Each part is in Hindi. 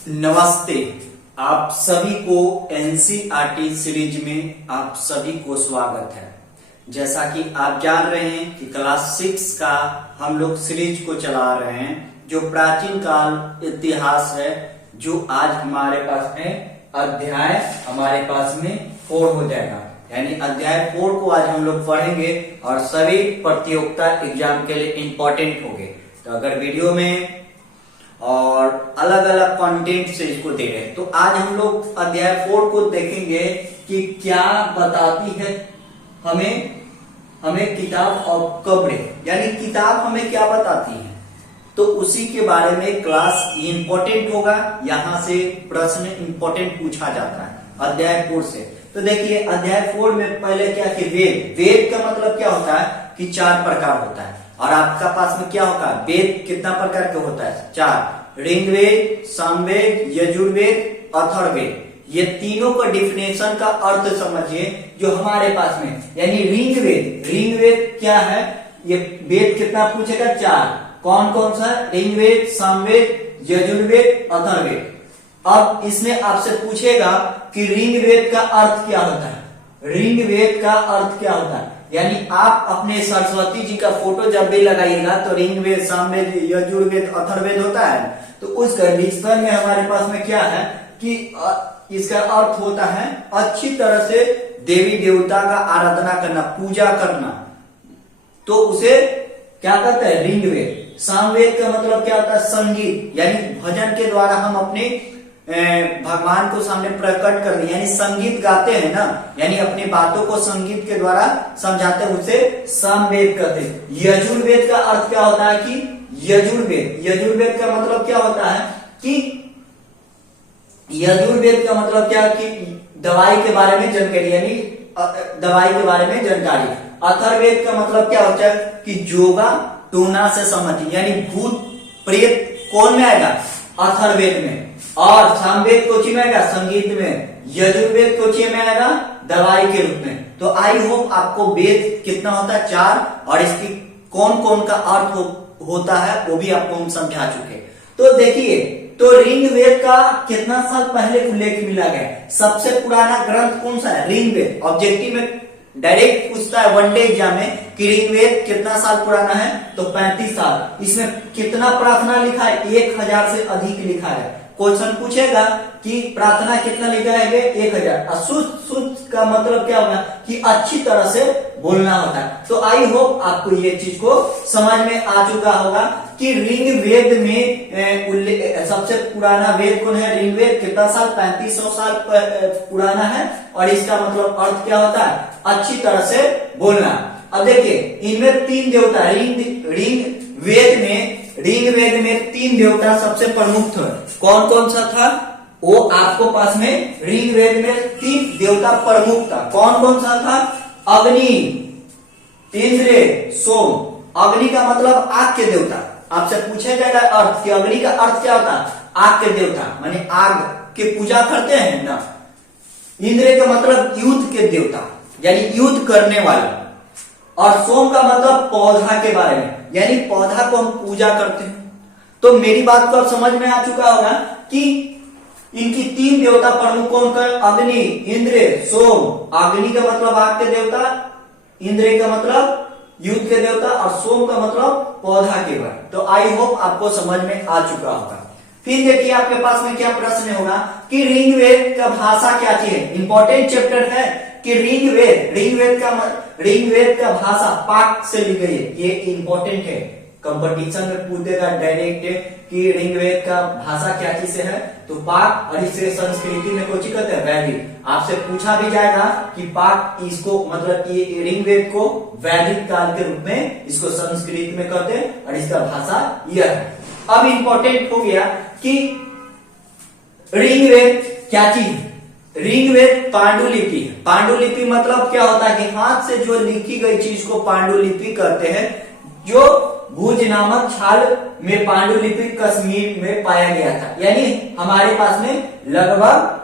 नमस्ते। आप सभी को एनसीईआरटी सीरीज में आप सभी को स्वागत है। जैसा कि आप जान रहे हैं कि क्लास 6 का हम लोग सीरीज को चला रहे हैं, जो प्राचीन काल इतिहास है, जो आज हमारे पास में अध्याय हमारे पास में 4 हो जाएगा। यानी अध्याय 4 को आज हम लोग पढ़ेंगे और सभी प्रतियोगिता एग्जाम के लिए इम्पोर्टेंट होंगे। तो अगर वीडियो में और अलग अलग कंटेंट से इसको दे रहे हैं, तो आज हम लोग अध्याय 4 को देखेंगे कि क्या बताती है हमें किताब और कब्र, यानी किताब हमें क्या बताती है, तो उसी के बारे में क्लास इंपॉर्टेंट होगा। यहाँ से प्रश्न इंपॉर्टेंट पूछा जाता है अध्याय 4 से। तो देखिए अध्याय 4 में पहले क्या कि वेद का मतलब क्या होता है कि 4 प्रकार होता है। और आपका पास में क्या होगा, वेद कितना प्रकार के होता है, 4। ऋग्वेद, सामवेद, यजुर्वेद, अथर्ववेद। ये तीनों का डिफिनेशन का अर्थ समझिए जो हमारे पास में, यानी ऋग्वेद क्या है, ये वेद कितना पूछेगा, 4। कौन कौन सा, ऋग्वेद, सामवेद, यजुर्वेद, अथर्ववेद। अब इसमें आपसे पूछेगा कि ऋग्वेद का अर्थ क्या होता है। ऋग्वेद का अर्थ क्या होता है, यानी आप अपने सरस्वती जी का फोटो जब भी लगाइएगा तो ऋग्वेद, सामवेद, यजुर्वेद, अथर्ववेद होता है। तो उस कंडीशन में हमारे पास में क्या है कि इसका अर्थ होता है अच्छी तरह से देवी देवता का आराधना करना, पूजा करना, तो उसे क्या कहते हैं, ऋग्वेद। सामवेद का मतलब क्या होता है, संगीत, यानी भजन के द्वारा हम अपने भगवान को सामने प्रकट कर रहे, यानी संगीत गाते हैं ना, यानी अपनी बातों को संगीत के द्वारा समझाते हैं, उसे सामवेद कहते हैं। यजुर्वेद का अर्थ क्या होता है कि यजुर्वेद का मतलब क्या होता है कि यजुर्वेद का मतलब क्या है कि दवाई के बारे में जानकारी, यानी दवाई के बारे में जानकारी। अथर्ववेद का मतलब क्या होता है कि जोगा टूना से संबंधित, यानी भूत प्रेत कौन में आएगा, अथर्ववेद में। और सामवेद कोची में आएगा, संगीत में। यजुर्वेद कोची में आएगा, दवाई के रूप में। तो आई होप आपको वेद कितना होता है, 4, और इसकी कौन कौन का अर्थ होता है वो भी आपको हम समझा चुके। तो देखिए, तो ऋग्वेद का कितना साल पहले उल्लेख मिला गया, सबसे पुराना ग्रंथ कौन सा है, ऋग्वेद। ऑब्जेक्टिव में डायरेक्ट पूछता है वनडे एग्जाम में कि ऋग्वेद कितना साल पुराना है, तो 35 साल। इसमें कितना प्रार्थना लिखा है, 1000 से अधिक लिखा है। क्वेश्चन पूछेगा कि प्रार्थना कितना लिखा है, 1000। शुद्ध का मतलब क्या होगा कि अच्छी तरह से बोलना होता है। तो आई होप आपको ये चीज को समझ में आ चुका होगा कि ऋग्वेद में सबसे पुराना वेद कौन है, ऋग्वेद। कितना साल, 3500 साल पुराना है। और इसका मतलब अर्थ क्या होता है, अच्छी तरह से बोलना। अब देखिए इनमें 3 देवता, ऋग्वेद में 3 देवता सबसे प्रमुख थे। कौन कौन सा था, वो आपको पास में ऋग्वेद में 3 देवता प्रमुख था। कौन कौन सा था, अग्नि, इंद्र, सोम। अग्नि का मतलब आग के देवता। आपसे पूछा जाएगा अर्थ कि अग्नि का अर्थ क्या होता है, आग के देवता, माने आग के पूजा करते हैं ना। इंद्र का मतलब युद्ध के देवता, यानी युद्ध करने वाले। और सोम का मतलब पौधा के बारे में, यानी पौधा को हम पूजा करते हैं। तो मेरी बात को अब समझ में आ चुका होगा कि इनकी 3 देवता प्रमुख कौन कौन, अग्नि, इंद्र, सोम। अग्नि का मतलब आग के देवता, इंद्र का मतलब युद्ध के देवता, और सोम का मतलब पौधा के बारे। तो आई होप आपको समझ में आ चुका होगा। फिर देखिए आपके पास में क्या प्रश्न होगा कि ऋग्वेद का भाषा क्या चीज है, इंपॉर्टेंट चैप्टर है कि ऋग्वेद का भाषा पाक से ली गई है। ये इंपॉर्टेंट है, कंपटीशन में पूछेगा डायरेक्ट कि ऋग्वेद का भाषा क्या चीज से है, तो पाक। और इसे संस्कृति में कुछ कहते हैं, वैदिक। आपसे पूछा भी जाएगा कि पाक, इसको मतलब कि ऋग्वेद को वैदिक काल के रूप में इसको संस्कृत में कहते हैं, और इसका भाषा यह है। अब इंपॉर्टेंट हो गया कि ऋग्वेद क्या चीज, ऋग्वेद पांडुलिपि। पांडुलिपि मतलब क्या होता है कि हाथ से जो लिखी गई चीज को पांडुलिपि कहते हैं। जो भुज नामक छाल में पांडुलिपि कश्मीर में पाया गया था, यानी हमारे पास में लगभग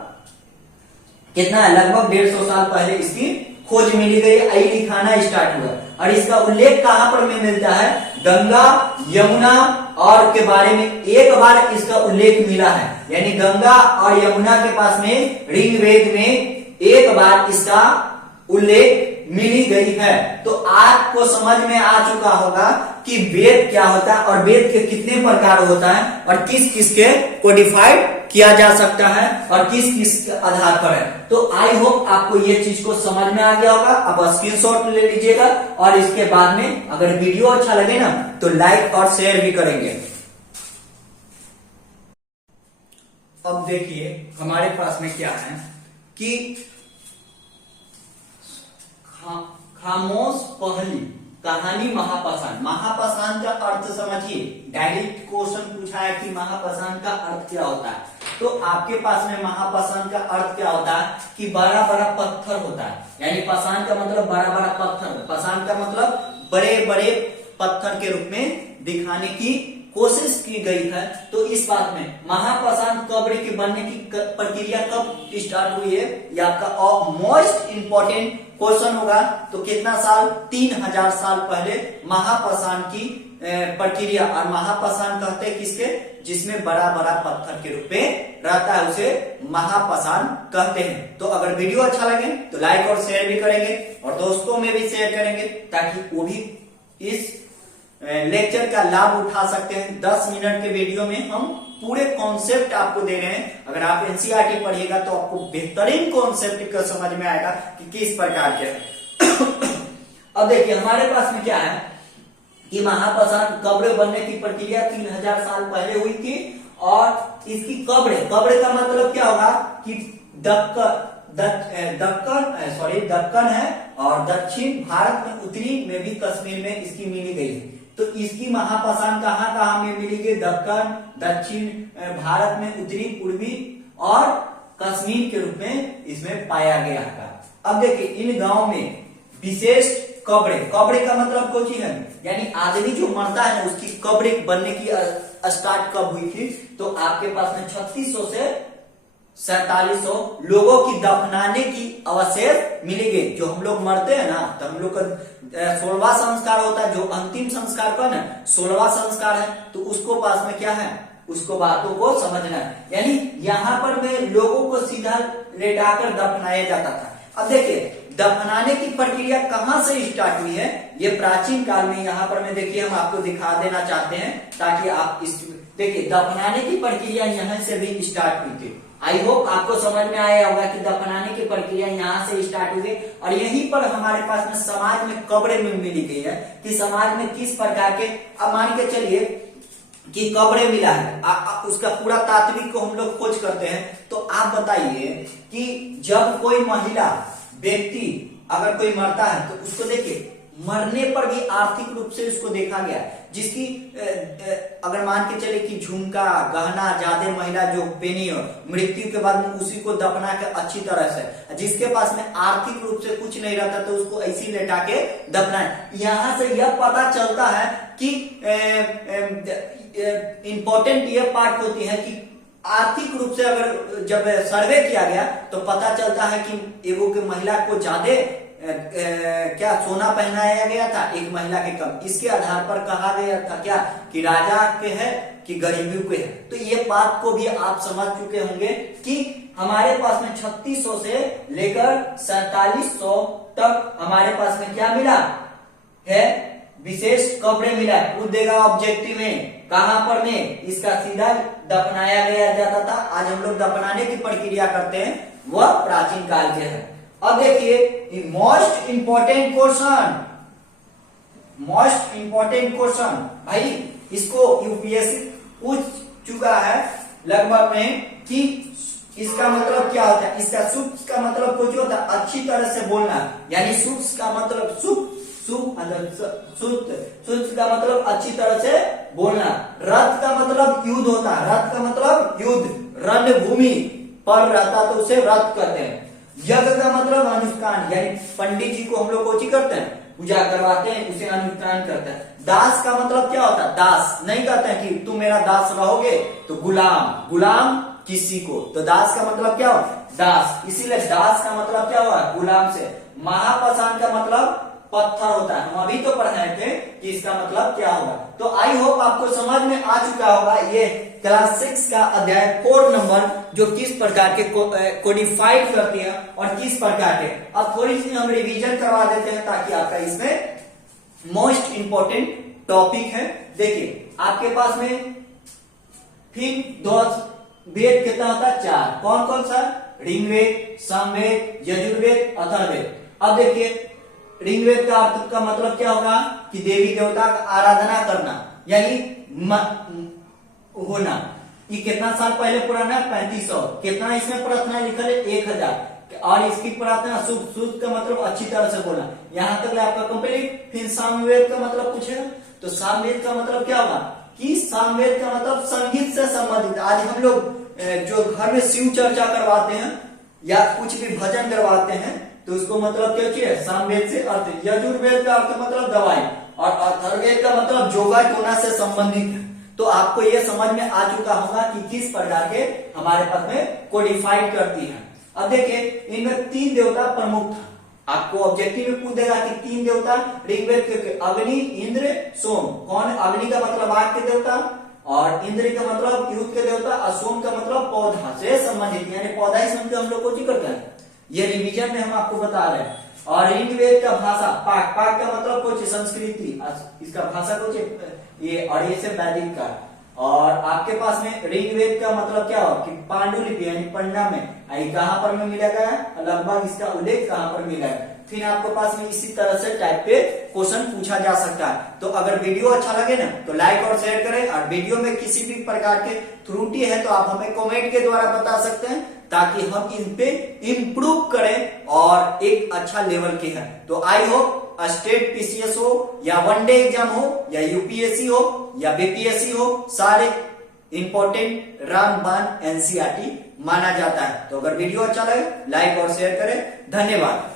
कितना है, लगभग 150 साल पहले इसकी खोज मिली गई, आई लिखाना स्टार्ट हुआ। और इसका उल्लेख कहां पर में मिलता है? गंगा, यमुना और के बारे में एक बार इसका उल्लेख मिला है, यानी गंगा और यमुना के पास में ऋग्वेद में एक बार इसका उल्लेख मिली गई है। तो आपको समझ में आ चुका होगा कि वेद क्या होता है और वेद के कितने प्रकार होता है और किस किस के कोडिफाइड किया जा सकता है और किस किस के आधार पर है। तो आई होप आपको ये चीज को समझ में आ गया होगा। अब स्क्रीनशॉट ले लीजिएगा और इसके बाद में अगर वीडियो अच्छा लगे ना तो लाइक और शेयर भी करेंगे। अब देखिए हमारे पास में क्या है कि खामोश पहली कहानी महापाषाण। महापाषाण का अर्थ समझिए, डायरेक्ट क्वेश्चन पूछा है कि महापाषाण का अर्थ क्या होता है। तो आपके पास में महापाषाण का अर्थ क्या होता है कि बड़ा बड़ा पत्थर होता है, यानी पाषाण का मतलब बड़ा बड़ा पत्थर, पाषाण का मतलब बड़े बड़े पत्थर के रूप में दिखाने की कोशिश की गई है। तो इस बात में महापाषाण कब्र के बनने की प्रक्रिया कब स्टार्ट हुई है, ये आपका मोस्ट इंपॉर्टेंट क्वेश्चन होगा। तो कितना साल? 3000 साल पहले महापाषाण की प्रक्रिया। और महापाषाण कहते हैं किसके? जिसमें बड़ा बड़ा पत्थर के रूप में रहता है उसे महापाषाण कहते हैं। तो अगर वीडियो अच्छा लगे तो लाइक और शेयर भी करेंगे और दोस्तों में भी शेयर करेंगे ताकि वो भी इस लेक्चर का लाभ उठा सकते हैं। 10 मिनट के वीडियो में हम पूरे कॉन्सेप्ट आपको दे रहे हैं। अगर आप एनसीईआरटी पढ़िएगा तो आपको बेहतरीन कॉन्सेप्ट का समझ में आएगा कि किस प्रकार के अब देखिए हमारे पास में क्या है कि महापाषाण कब्र बनने की प्रक्रिया 3000 साल पहले हुई थी। और इसकी कब्र का मतलब क्या होगा कि दक्कन है और दक्षिण भारत में उत्तरी में भी कश्मीर में इसकी मिली गई है। तो इसकी महापाषाण कहाँ कहाँ में मिली गई? दक्कन, दक्षिण भारत में, उत्तरी, पूर्वी और कश्मीर के रूप में इसमें पाया गया था। अब देखिए इन गांव में विशेष कब्र का मतलब कोई चीज है, यानी आदमी जो मरता है ना उसकी कब्र बनने की स्टार्ट कब हुई थी? तो आपके पास में 3600 से 4700 लोगों की दफनाने की अवशेष मिली गई। जो हम लोग मरते हैं ना तो हम लोग का 16वां संस्कार होता है, जो अंतिम संस्कार का ना 16वां संस्कार है। तो उसको पास में क्या है, उसको बातों को समझना है। यानी यहाँ पर में लोगों को सीधा लेटाकर दफनाया जाता था। अब देखिए दफनाने की प्रक्रिया कहां से स्टार्ट हुई है? ये प्राचीन काल में यहाँ पर में देखिए हम आपको दिखा देना चाहते हैं ताकि आप इस देखिए दफनाने की प्रक्रिया यहाँ से भी स्टार्ट हुई थी। आई होप आपको समझ में आया होगा कि दफनाने की प्रक्रिया यहाँ से स्टार्ट हुई और यहीं पर हमारे पास में समाज में कब्र में मिली गई है कि समाज में किस प्रकार के। अब मान के चलिए कि कब्र मिला है, उसका पूरा तात्विक को हम लोग खोज करते हैं। तो आप बताइए कि जब कोई महिला व्यक्ति अगर कोई मरता है तो उसको देखिए मरने पर भी आर्थिक रूप से उसको देखा गया, जिसकी अगर मान के चले कि झुमका गहना ज्यादा महिला जो पहनी हो, मृत्यु के बाद में उसी को दफना के अच्छी तरह से, जिसके पास में आर्थिक रूप से कुछ नहीं रहता तो उसको ऐसी लेटा के दफनाए। यहाँ से यह पता चलता है कि इंपॉर्टेंट ये पार्ट होती है कि आर्थिक रूप से अगर जब सर्वे किया गया तो पता चलता है कि एगो के महिला को ज्यादा क्या सोना पहनाया गया था, एक महिला के कम। इसके आधार पर कहा गया था क्या कि राजा के है कि गरीबी के है। तो ये बात को भी आप समझ चुके होंगे कि हमारे पास में 3600 से लेकर 4700 तक हमारे पास में क्या मिला है, विशेष कब्र मिला। पूछ देगा ऑब्जेक्टिव में कहां पर में इसका सीधा दफनाया गया जाता था। आज हम लोग दफनाने की प्रक्रिया करते हैं, वह प्राचीन काल के है। अब देखिए मोस्ट इंपॉर्टेंट क्वेश्चन भाई, इसको यूपीएससी पूछ चुका है लगभग में कि इसका मतलब क्या होता है। इसका सूक्ष्म का मतलब कुछ होता है अच्छी तरह से बोलना, यानी सूक्ष्म का मतलब सूत्र का मतलब अच्छी तरह से बोलना। रथ का मतलब युद्ध होता है, रथ का मतलब युद्ध, रणभूमि पर रहता तो उसे रथ कहते हैं। यज्ञ का मतलब अनुष्ठान, यानी पंडित जी को हम लोग कोची करते हैं, पूजा करवाते हैं, उसे अनुष्ठान करते हैं। दास का मतलब क्या होता है, दास नहीं कहते हैं कि तुम मेरा दास रहोगे, तो गुलाम किसी को, तो दास का मतलब क्या हुआ, दास, इसीलिए दास का मतलब क्या हुआ, गुलाम से। महापाषाण का मतलब पत्थर होता है, हम अभी तो पढ़ाए थे कि इसका मतलब क्या होगा। तो आई होप आपको समझ में आ चुका होगा ये क्लास 6 का अध्याय 4 नंबर जो किस प्रकार के कोडिफाइड करती है और किस प्रकार के। अब थोड़ी सी हम रिवीजन करवा देते हैं ताकि आपका इसमें मोस्ट इंपोर्टेंट टॉपिक है। देखिए आपके पास में फिर दो वेद कितना होता है, 4। कौन कौन सा, ऋग्वेद, सामवेद, यजुर्वेद, अथर्ववेद। अब देखिए ऋग्वेद का अर्थ का मतलब क्या होगा कि देवी देवता का आराधना करना, यानी होना। ये कितना साल पहले पुराना है, 3500। कितना इसमें प्रार्थना लिखा है, 1000। और इसकी प्रार्थना शुद्ध, शुद्ध का मतलब अच्छी तरह से बोलना। यहां तक आपका कंप्लीट। फिर सामवेद का मतलब पूछेगा तो सामवेद का मतलब क्या होगा कि सामवेद का मतलब संगीत से संबंधित। आज हम लोग जो घर में शिव चर्चा करवाते हैं या कुछ भी भजन करवाते हैं तो उसको मतलब क्या चाहिए, सामवेद से अर्थ। यजुर्वेद का अर्थ मतलब दवाई, और अथर्ववेद का मतलब योगा टोना से संबंधित है। तो आपको यह समझ में आ चुका होगा कि किस प्रकार के हमारे पास में कोडिफाइड करती है। अब देखिए इनमें 3 देवता प्रमुख था। आपको ऑब्जेक्टिव में पूछ देगा कि 3 देवता ऋग्वेद के, अग्नि, इंद्र, सोम। कौन, अग्नि का मतलब आग के देवता, और इंद्र का मतलब युद्ध के देवता, और सोम का मतलब पौधा से संबंधित, यानी पौधा ही समझ के हम लोग को करते हैं। ये रिवीजन में हम आपको बता रहे हैं। और ऋग्वेद का भाषा पाक, पाक का मतलब कुछ संस्कृति, इसका भाषा कुछ ये, और ये से वैदिक का। और आपके पास में ऋग्वेद का मतलब क्या हो कि पांडुलिपि यानी पन्ना में, कहां पर में मिला गया है, लगभग इसका उल्लेख कहां पर मिला है। फिर आपके पास में इसी तरह से टाइप पे क्वेश्चन पूछा जा सकता है। तो अगर वीडियो अच्छा लगे ना तो लाइक और शेयर करें, और वीडियो में किसी भी प्रकार के त्रुटि है तो आप हमें कमेंट के द्वारा बता सकते हैं ताकि हम इन पे इम्प्रूव करें और एक अच्छा लेवल के हैं। तो आई होप स्टेट पीसीएस हो या वनडे एग्जाम हो या यूपीएससी हो या बीपीएससी हो, सारे इंपॉर्टेंट रामबाण एनसीईआरटी माना जाता है। तो अगर वीडियो अच्छा लगे लाइक और शेयर करें। धन्यवाद।